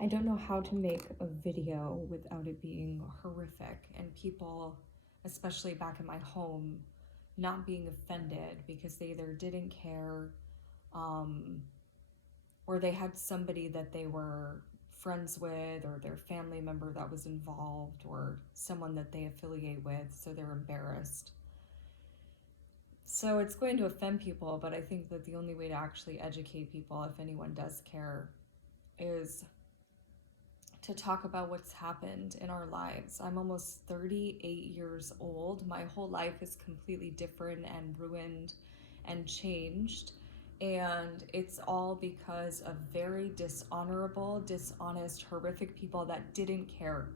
I don't know how to make a video without it being horrific and people, especially back in my home, not being offended because they either didn't care, um, or they had somebody that they were friends with, or their family member that was involved, or someone that they affiliate with, so they're embarrassed. So it's going to offend people, but I think that the only way to actually educate people, if anyone does care, is to talk about what's happened in our lives. I'm almost 38 years old. My whole life is completely different and ruined and changed. And it's all because of very dishonorable, dishonest, horrific people that didn't care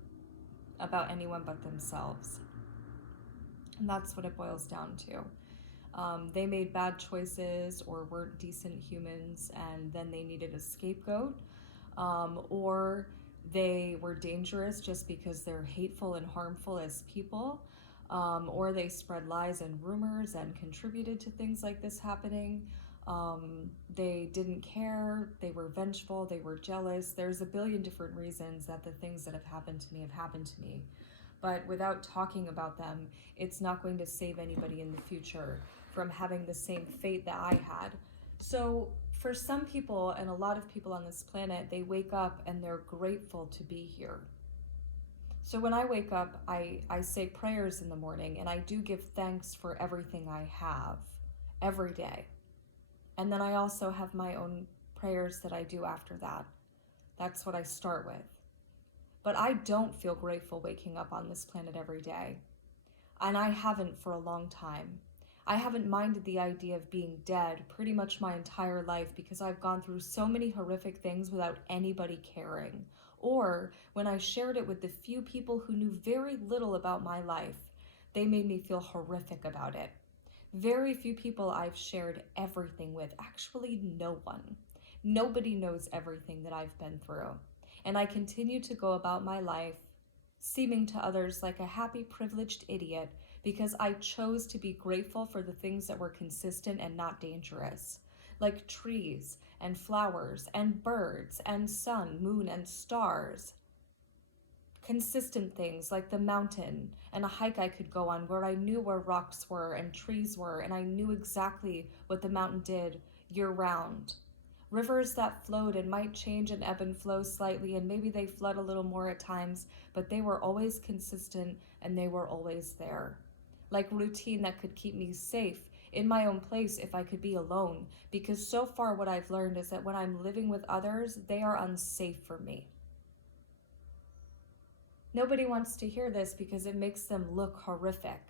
about anyone but themselves. And that's what it boils down to. They made bad choices or weren't decent humans, and then they needed a scapegoat, or they were dangerous just because they're hateful and harmful as people, or they spread lies and rumors and contributed to things like this happening. They didn't care, they were vengeful, they were jealous. There's a billion different reasons that the things that have happened to me have happened to me. But without talking about them, it's not going to save anybody in the future from having the same fate that I had. So for some people, and a lot of people on this planet, they wake up and they're grateful to be here. So when I wake up, I say prayers in the morning, and I do give thanks for everything I have every day. And then I also have my own prayers that I do after that. That's what I start with. But I don't feel grateful waking up on this planet every day. And I haven't for a long time. I haven't minded the idea of being dead pretty much my entire life because I've gone through so many horrific things without anybody caring. Or when I shared it with the few people who knew very little about my life, they made me feel horrific about it. Very few people I've shared everything with, actually no one. Nobody knows everything that I've been through. And I continue to go about my life seeming to others like a happy, privileged idiot because I chose to be grateful for the things that were consistent and not dangerous, like trees and flowers and birds and sun, moon, and stars. Consistent things like the mountain and a hike I could go on where I knew where rocks were and trees were, and I knew exactly what the mountain did year round. Rivers that flowed and might change and ebb and flow slightly, and maybe they flood a little more at times, but they were always consistent and they were always there. Like routine that could keep me safe in my own place if I could be alone, because so far what I've learned is that when I'm living with others, they are unsafe for me. Nobody wants to hear this because it makes them look horrific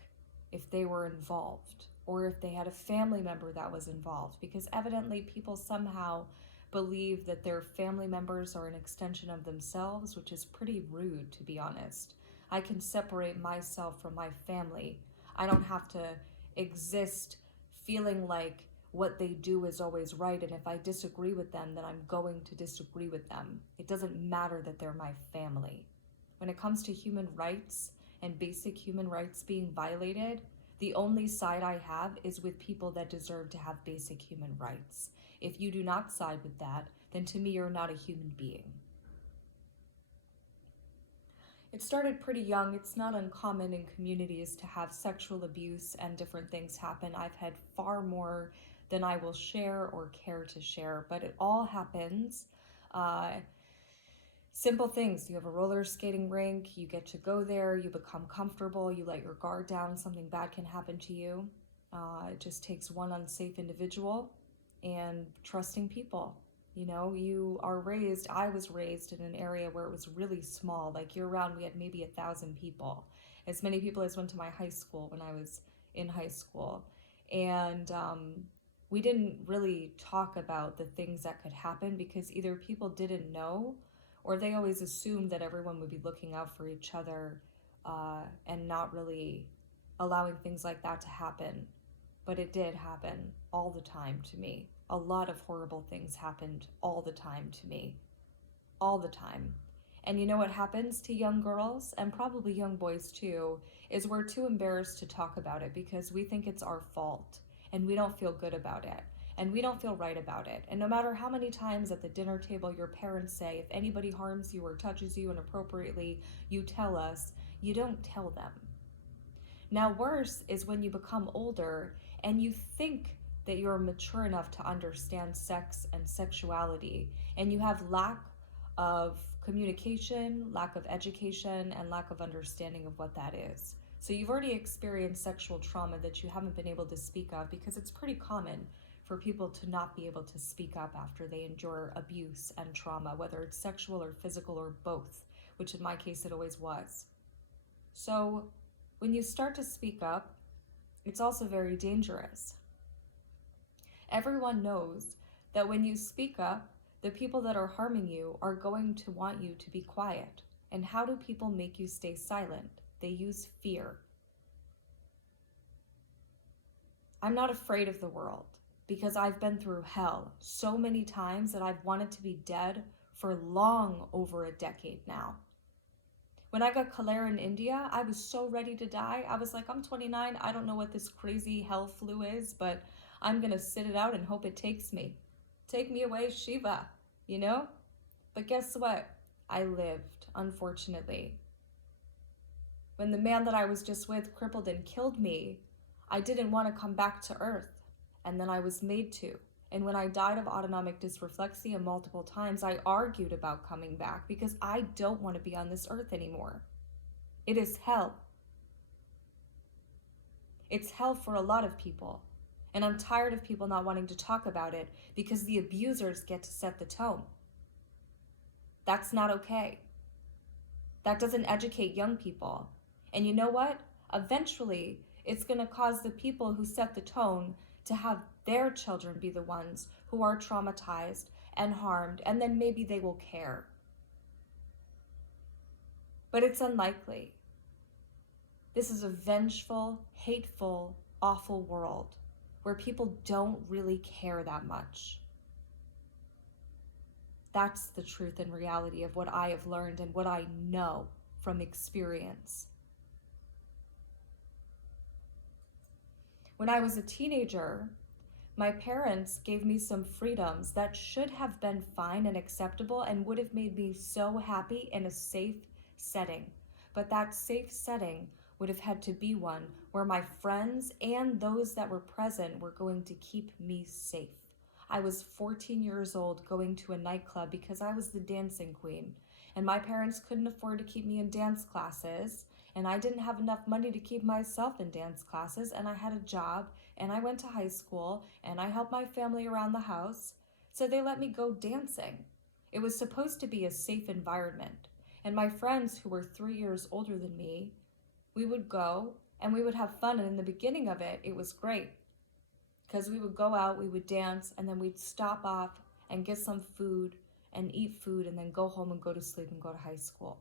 if they were involved, or if they had a family member that was involved, because evidently people somehow believe that their family members are an extension of themselves, which is pretty rude, to be honest. I can separate myself from my family. I don't have to exist feeling like what they do is always right, and if I disagree with them, then I'm going to disagree with them. It doesn't matter that they're my family. When it comes to human rights and basic human rights being violated, the only side I have is with people that deserve to have basic human rights. If you do not side with that, then to me you're not a human being. It started pretty young. It's not uncommon in communities to have sexual abuse and different things happen. I've had far more than I will share or care to share, but it all happens. Simple things. You have a roller skating rink, you get to go there, you become comfortable, you let your guard down, something bad can happen to you. It just takes one unsafe individual and trusting people. You know, I was raised in an area where it was really small. Like year round, we had maybe 1,000 people. As many people as went to my high school when I was in high school. And we didn't really talk about the things that could happen because either people didn't know, or they always assumed that everyone would be looking out for each other and not really allowing things like that to happen. But it did happen all the time to me. A lot of horrible things happened all the time to me. All the time. And you know what happens to young girls, and probably young boys too, is we're too embarrassed to talk about it because we think it's our fault and we don't feel good about it. and we don't feel right about it. And no matter how many times at the dinner table your parents say, if anybody harms you or touches you inappropriately, you tell us, you don't tell them. Now, worse is when you become older and you think that you're mature enough to understand sex and sexuality, and you have lack of communication, lack of education, and lack of understanding of what that is. So you've already experienced sexual trauma that you haven't been able to speak of, because it's pretty common for people to not be able to speak up after they endure abuse and trauma, whether it's sexual or physical or both, which in my case it always was. So when you start to speak up, it's also very dangerous. Everyone knows that when you speak up, the people that are harming you are going to want you to be quiet. And how do people make you stay silent? They use fear. I'm not afraid of the world because I've been through hell so many times that I've wanted to be dead for long over a decade now. When I got cholera in India, I was so ready to die. I was like, I'm 29. I don't know what this crazy hell flu is, but I'm going to sit it out and hope it takes me. Take me away, Shiva, you know? But guess what? I lived, unfortunately. When the man that I was just with crippled and killed me, I didn't want to come back to Earth. And then I was made to. And when I died of autonomic dysreflexia multiple times, I argued about coming back because I don't want to be on this earth anymore. It is hell. It's hell for a lot of people. And I'm tired of people not wanting to talk about it because the abusers get to set the tone. That's not okay. That doesn't educate young people. And you know what? Eventually, it's going to cause the people who set the tone to have their children be the ones who are traumatized and harmed, and then maybe they will care. But it's unlikely. This is a vengeful, hateful, awful world where people don't really care that much. That's the truth and reality of what I have learned and what I know from experience. When I was a teenager, my parents gave me some freedoms that should have been fine and acceptable and would have made me so happy in a safe setting. But that safe setting would have had to be one where my friends and those that were present were going to keep me safe. I was 14 years old going to a nightclub because I was the dancing queen, and my parents couldn't afford to keep me in dance classes, and I didn't have enough money to keep myself in dance classes, and I had a job, and I went to high school, and I helped my family around the house, so they let me go dancing. It was supposed to be a safe environment, and my friends who were 3 years older than me, we would go, and we would have fun, and in the beginning of it, it was great, because we would go out, we would dance, and then we'd stop off and get some food and eat food, and then go home and go to sleep and go to high school.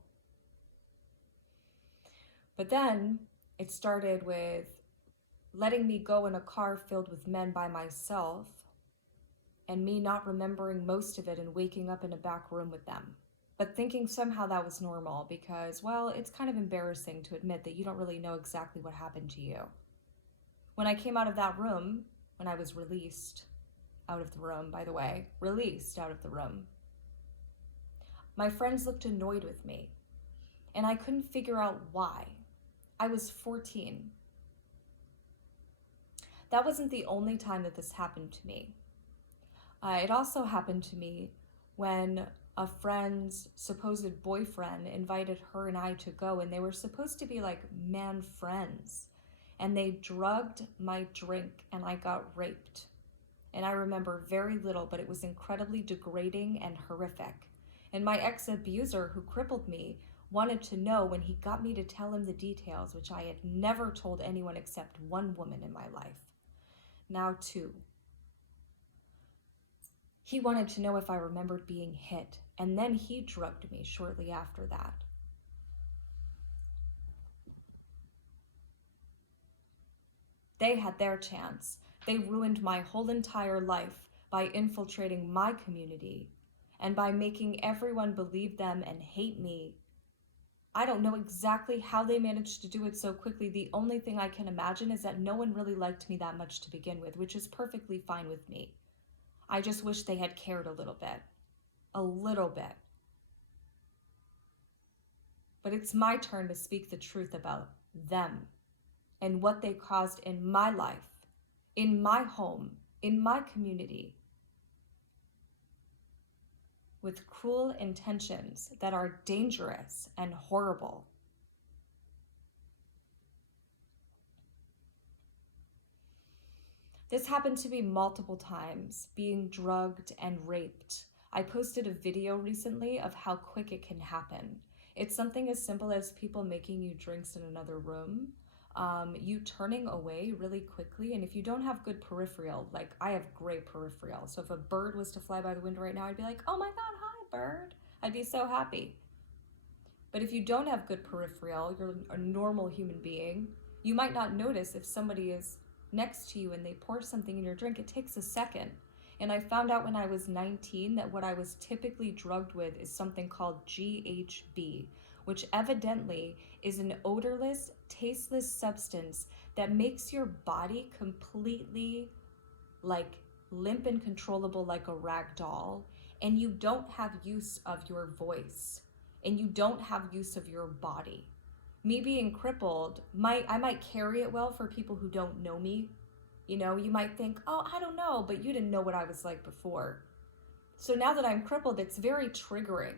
But then it started with letting me go in a car filled with men by myself and me not remembering most of it and waking up in a back room with them. But thinking somehow that was normal because, well, it's kind of embarrassing to admit that you don't really know exactly what happened to you. When I came out of that room, when I was released out of the room, by the way, released out of the room, my friends looked annoyed with me, and I couldn't figure out why. I was 14. That wasn't the only time that this happened to me. It also happened to me when a friend's supposed boyfriend invited her and I to go, and they were supposed to be like man friends, and they drugged my drink and I got raped. And I remember very little, but it was incredibly degrading and horrific. And my ex-abuser who crippled me wanted to know when he got me to tell him the details, which I had never told anyone except one woman in my life. Now 2. He wanted to know if I remembered being hit, and then he drugged me shortly after that. They had their chance. They ruined my whole entire life by infiltrating my community and by making everyone believe them and hate me. I don't know exactly how they managed to do it so quickly. The only thing I can imagine is that no one really liked me that much to begin with, which is perfectly fine with me. I just wish they had cared a little bit. A little bit. But it's my turn to speak the truth about them and what they caused in my life, in my home, in my community, with cruel intentions that are dangerous and horrible. This happened to me multiple times, being drugged and raped. I posted a video recently of how quick it can happen. It's something as simple as people making you drinks in another room, you turning away really quickly, and if you don't have good peripheral, like I have great peripheral, so if a bird was to fly by the window right now, I'd be like, oh my God, hi bird. I'd be so happy. But if you don't have good peripheral, you're a normal human being, you might not notice if somebody is next to you and they pour something in your drink. It takes a second. And I found out when I was 19 that what I was typically drugged with is something called GHB, which evidently is an odorless, tasteless substance that makes your body completely like limp and controllable like a rag doll, and you don't have use of your voice, and you don't have use of your body. Me being crippled, I might carry it well for people who don't know me. You know, you might think, oh, I don't know, but you didn't know what I was like before. So now that I'm crippled, it's very triggering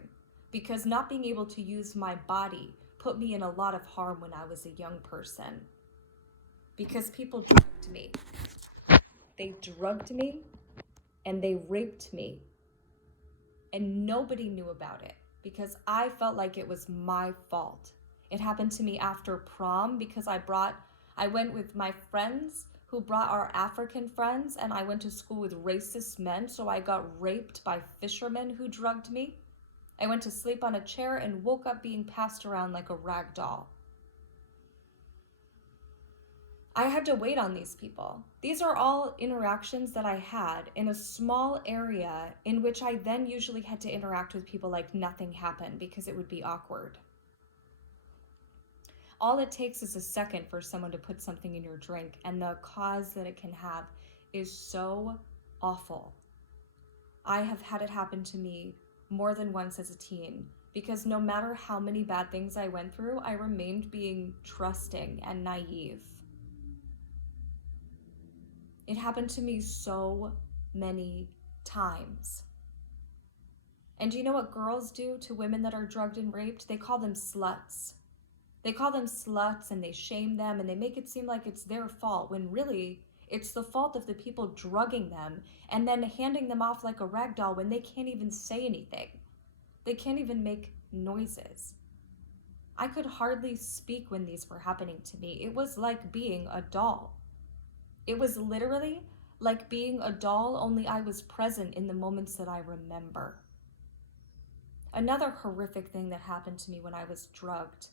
because not being able to use my body put me in a lot of harm when I was a young person. Because people drugged me. They drugged me and they raped me. And nobody knew about it because I felt like it was my fault. It happened to me after prom because I went with my friends who brought our African friends, and I went to school with racist men, so I got raped by fishermen who drugged me. I went to sleep on a chair and woke up being passed around like a rag doll. I had to wait on these people. These are all interactions that I had in a small area in which I then usually had to interact with people like nothing happened because it would be awkward. All it takes is a second for someone to put something in your drink, and the cause that it can have is so awful. I have had it happen to me more than once as a teen, because no matter how many bad things I went through, I remained being trusting and naive. It happened to me so many times. And do you know what girls do to women that are drugged and raped? They call them sluts. They call them sluts and they shame them and they make it seem like it's their fault when really it's the fault of the people drugging them and then handing them off like a rag doll when they can't even say anything. They can't even make noises. I could hardly speak when these were happening to me. It was like being a doll. It was literally like being a doll, only I was present in the moments that I remember. Another horrific thing that happened to me when I was drugged,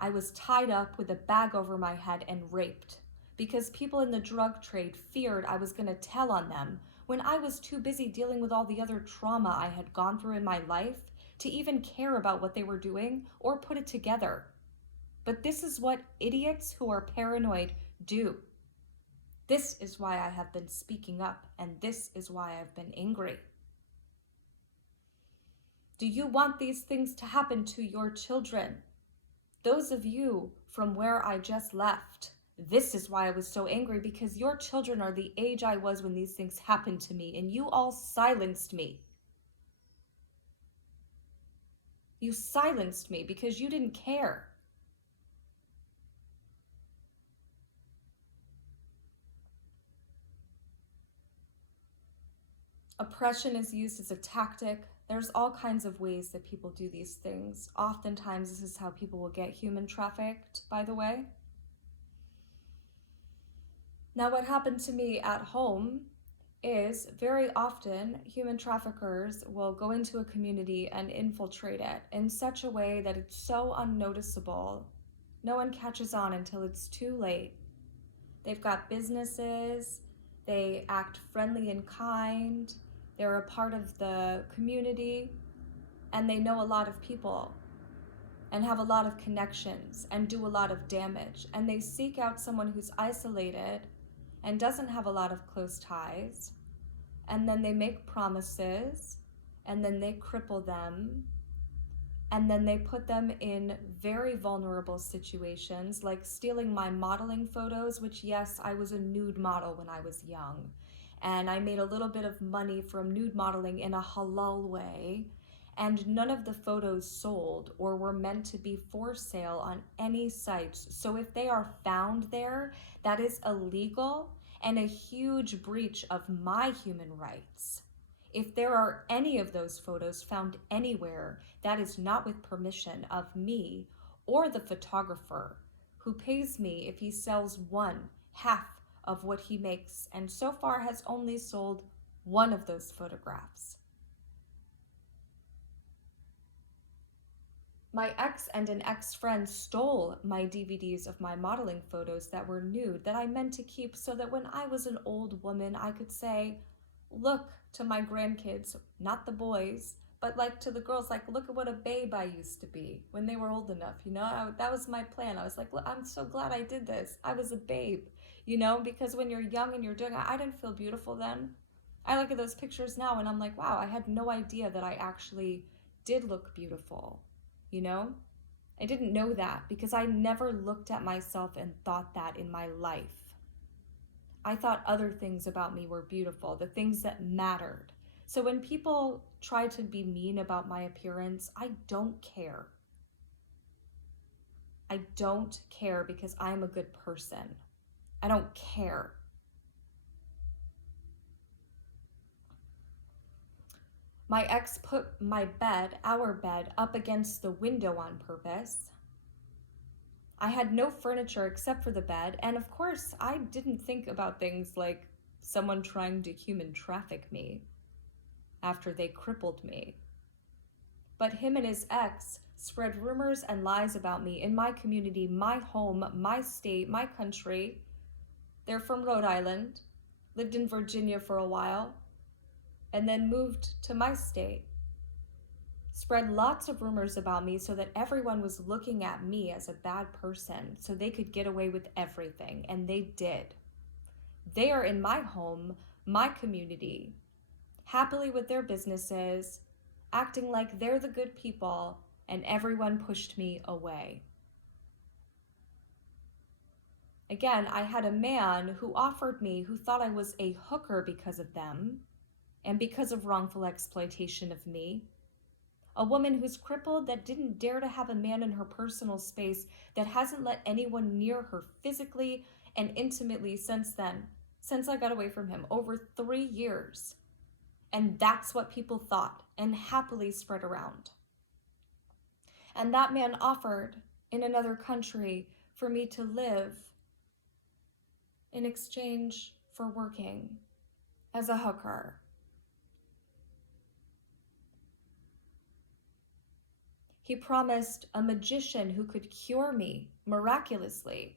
I was tied up with a bag over my head and raped because people in the drug trade feared I was going to tell on them when I was too busy dealing with all the other trauma I had gone through in my life to even care about what they were doing or put it together. But this is what idiots who are paranoid do. This is why I have been speaking up, and this is why I've been angry. Do you want these things to happen to your children? Those of you from where I just left, this is why I was so angry, because your children are the age I was when these things happened to me, and you all silenced me. You silenced me because you didn't care. Oppression is used as a tactic. There's all kinds of ways that people do these things. Oftentimes, this is how people will get human trafficked, by the way. Now, what happened to me at home is very often human traffickers will go into a community and infiltrate it in such a way that it's so unnoticeable. No one catches on until it's too late. They've got businesses, they act friendly and kind, they're a part of the community, and they know a lot of people and have a lot of connections and do a lot of damage. And they seek out someone who's isolated and doesn't have a lot of close ties and then they make promises, and then they cripple them, and then they put them in very vulnerable situations, like stealing my modeling photos, which, yes, I was a nude model when I was young. And I made a little bit of money from nude modeling in a halal way. And none of the photos sold or were meant to be for sale on any sites. So if they are found there, that is illegal and a huge breach of my human rights. If there are any of those photos found anywhere, that is not with permission of me or the photographer, who pays me if he sells one half of what he makes, and so far has only sold one of those photographs. My ex and an ex-friend stole my DVDs of my modeling photos that were nude that I meant to keep so that when I was an old woman, I could say, look to my grandkids, not the boys, but like to the girls, like, look at what a babe I used to be when they were old enough, that was my plan. I was like, I'm so glad I did this. I was a babe, because when you're young and you're doing it, I didn't feel beautiful then. I look at those pictures now and I'm like, wow, I had no idea that I actually did look beautiful, you know? I didn't know that because I never looked at myself and thought that in my life. I thought other things about me were beautiful, the things that mattered. So when people try to be mean about my appearance, I don't care. I don't care because I'm a good person. I don't care. My ex put our bed, up against the window on purpose. I had no furniture except for the bed, and of course, I didn't think about things like someone trying to human traffic me after they crippled me. But him and his ex spread rumors and lies about me in my community, my home, my state, my country. They're from Rhode Island, lived in Virginia for a while, and then moved to my state. Spread lots of rumors about me so that everyone was looking at me as a bad person so they could get away with everything, and they did. They are in my home, my community, happily with their businesses, acting like they're the good people, and everyone pushed me away. Again, I had a man who offered me, who thought I was a hooker because of them, and because of wrongful exploitation of me. A woman who's crippled that didn't dare to have a man in her personal space, that hasn't let anyone near her physically and intimately since then, since I got away from him, over 3 years. And that's what people thought and happily spread around. And that man offered in another country for me to live in exchange for working as a hooker. He promised a magician who could cure me miraculously.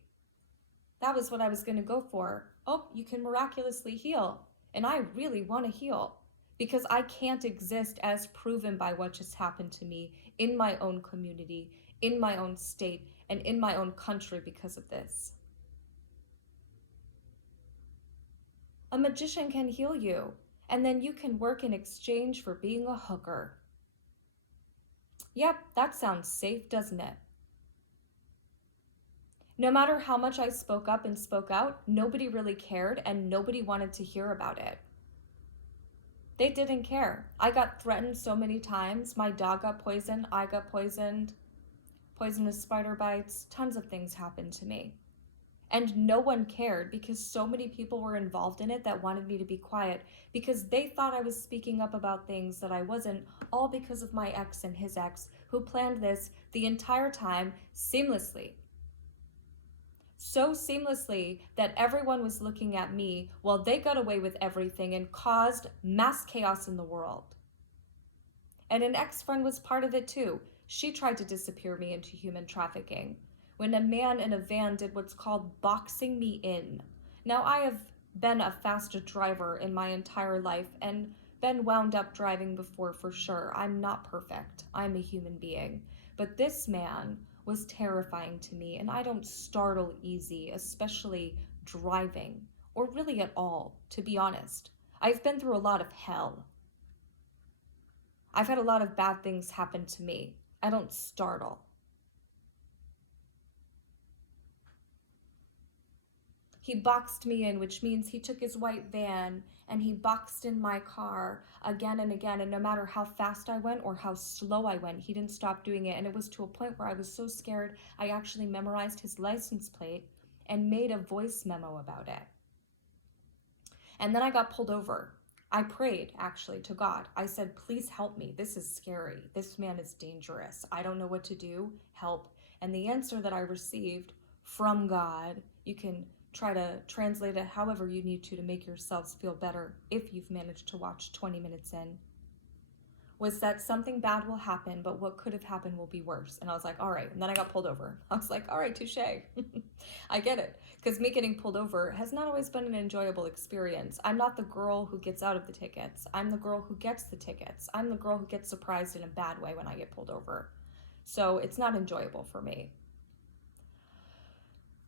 That was what I was going to go for. Oh, you can miraculously heal. And I really want to heal because I can't exist as proven by what just happened to me in my own community, in my own state, and in my own country because of this. A magician can heal you, and then you can work in exchange for being a hooker. Yep, that sounds safe, doesn't it? No matter how much I spoke up and spoke out, nobody really cared and nobody wanted to hear about it. They didn't care. I got threatened so many times. My dog got poisoned. I got poisoned. Poisonous spider bites. Tons of things happened to me. And no one cared because so many people were involved in it that wanted me to be quiet because they thought I was speaking up about things that I wasn't, all because of my ex and his ex, who planned this the entire time seamlessly. So seamlessly that everyone was looking at me while they got away with everything and caused mass chaos in the world. And an ex-friend was part of it too. She tried to disappear me into human trafficking when a man in a van did what's called boxing me in. Now, I have been a fast driver in my entire life and been wound up driving before for sure. I'm not perfect. I'm a human being. But this man was terrifying to me, and I don't startle easy, especially driving, or really at all, to be honest. I've been through a lot of hell. I've had a lot of bad things happen to me. I don't startle. He boxed me in, which means he took his white van and he boxed in my car again and again. And no matter how fast I went or how slow I went, he didn't stop doing it. And it was to a point where I was so scared, I actually memorized his license plate and made a voice memo about it. And then I got pulled over. I prayed, actually, to God. I said, please help me. This is scary. This man is dangerous. I don't know what to do. Help. And the answer that I received from God, you can try to translate it however you need to make yourselves feel better if you've managed to watch 20 minutes in, was that something bad will happen, but what could have happened will be worse. And I was like, all right. And then I got pulled over. I was like, all right, touche. I get it. Because me getting pulled over has not always been an enjoyable experience. I'm not the girl who gets out of the tickets. I'm the girl who gets the tickets. I'm the girl who gets surprised in a bad way when I get pulled over. So it's not enjoyable for me.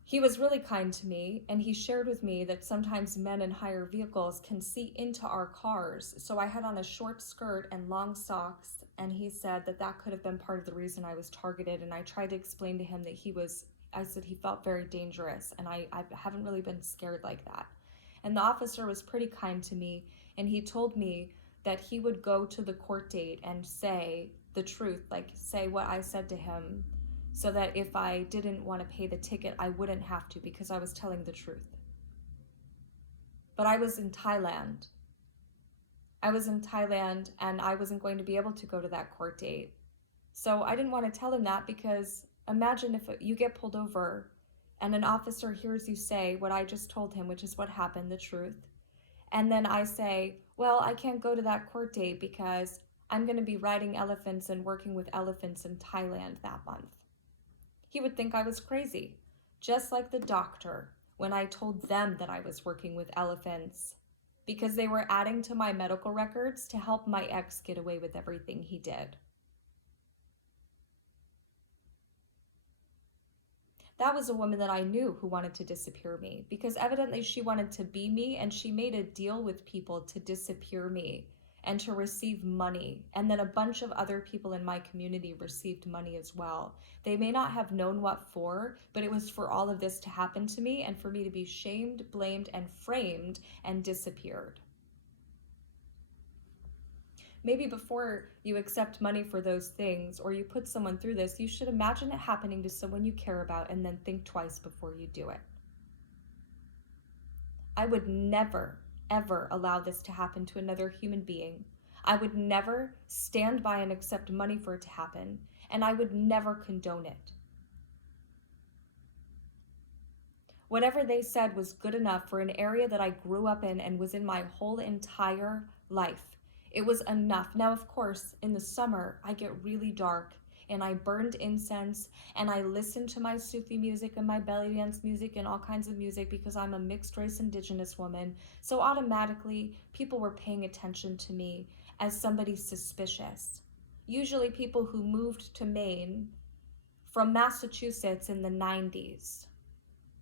He was really kind to me, and he shared with me that sometimes men in higher vehicles can see into our cars. So I had on a short skirt and long socks, and he said that that could have been part of the reason I was targeted. And I tried to explain to him that I said he felt very dangerous, and I haven't really been scared like that. And the officer was pretty kind to me, and he told me that he would go to the court date and say the truth, like say what I said to him, so that if I didn't want to pay the ticket, I wouldn't have to because I was telling the truth. But I was in Thailand. And I wasn't going to be able to go to that court date. So I didn't want to tell him that because imagine if you get pulled over and an officer hears you say what I just told him, which is what happened, the truth. And then I say, well, I can't go to that court date because I'm going to be riding elephants and working with elephants in Thailand that month. He would think I was crazy, just like the doctor when I told them that I was working with elephants because they were adding to my medical records to help my ex get away with everything he did. That was a woman that I knew who wanted to disappear me because evidently she wanted to be me, and she made a deal with people to disappear me and to receive money. And then a bunch of other people in my community received money as well. They may not have known what for, but it was for all of this to happen to me and for me to be shamed, blamed, and framed and disappeared. Maybe before you accept money for those things or you put someone through this, you should imagine it happening to someone you care about and then think twice before you do it. I would never, ever allow this to happen to another human being. I would never stand by and accept money for it to happen, and I would never condone it. Whatever they said was good enough for an area that I grew up in and was in my whole entire life. It was enough. Now, of course, in the summer, I get really dark and I burned incense and I listened to my Sufi music and my belly dance music and all kinds of music because I'm a mixed race indigenous woman. So automatically, people were paying attention to me as somebody suspicious. Usually people who moved to Maine from Massachusetts in the 90s.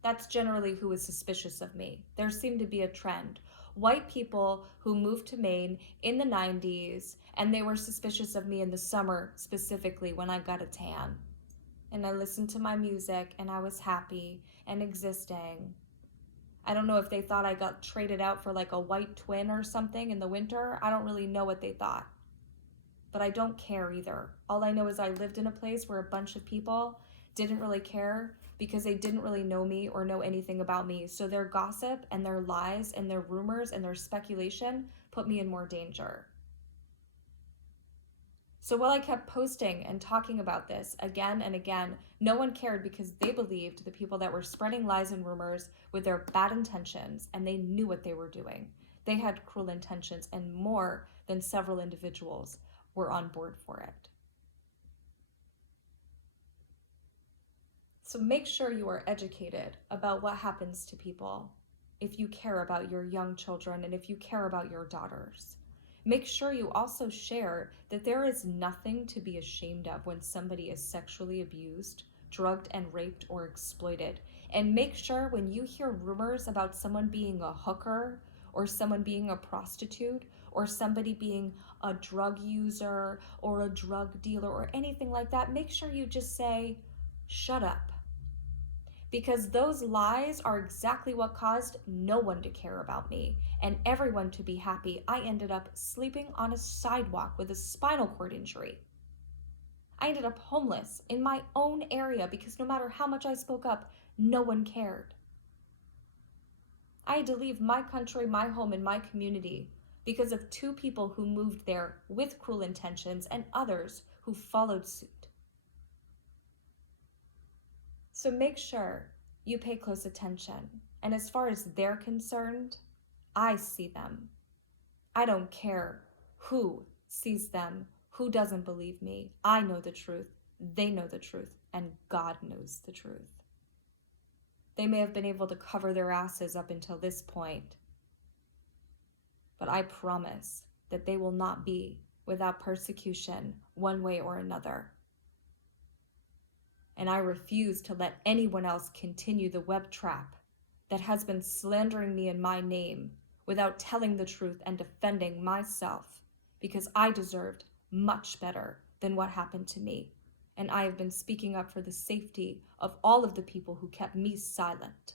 That's generally who was suspicious of me. There seemed to be a trend. White people who moved to Maine in the 90s, and they were suspicious of me in the summer, specifically when I got a tan. And I listened to my music, and I was happy and existing. I don't know if they thought I got traded out for like a white twin or something in the winter. I don't really know what they thought. But I don't care either. All I know is I lived in a place where a bunch of people didn't really care because they didn't really know me or know anything about me. So their gossip and their lies and their rumors and their speculation put me in more danger. So while I kept posting and talking about this again and again, no one cared because they believed the people that were spreading lies and rumors with their bad intentions, and they knew what they were doing. They had cruel intentions, and more than several individuals were on board for it. So make sure you are educated about what happens to people if you care about your young children and if you care about your daughters. Make sure you also share that there is nothing to be ashamed of when somebody is sexually abused, drugged and raped or exploited. And make sure when you hear rumors about someone being a hooker or someone being a prostitute or somebody being a drug user or a drug dealer or anything like that, make sure you just say, shut up. Because those lies are exactly what caused no one to care about me and everyone to be happy. I ended up sleeping on a sidewalk with a spinal cord injury. I ended up homeless in my own area because no matter how much I spoke up, no one cared. I had to leave my country, my home, and my community because of two people who moved there with cruel intentions and others who followed suit. So make sure you pay close attention. And as far as they're concerned, I see them. I don't care who sees them, who doesn't believe me. I know the truth. They know the truth. And God knows the truth. They may have been able to cover their asses up until this point, but I promise that they will not be without persecution one way or another. And I refuse to let anyone else continue the web trap that has been slandering me in my name without telling the truth and defending myself, because I deserved much better than what happened to me. And I have been speaking up for the safety of all of the people who kept me silent.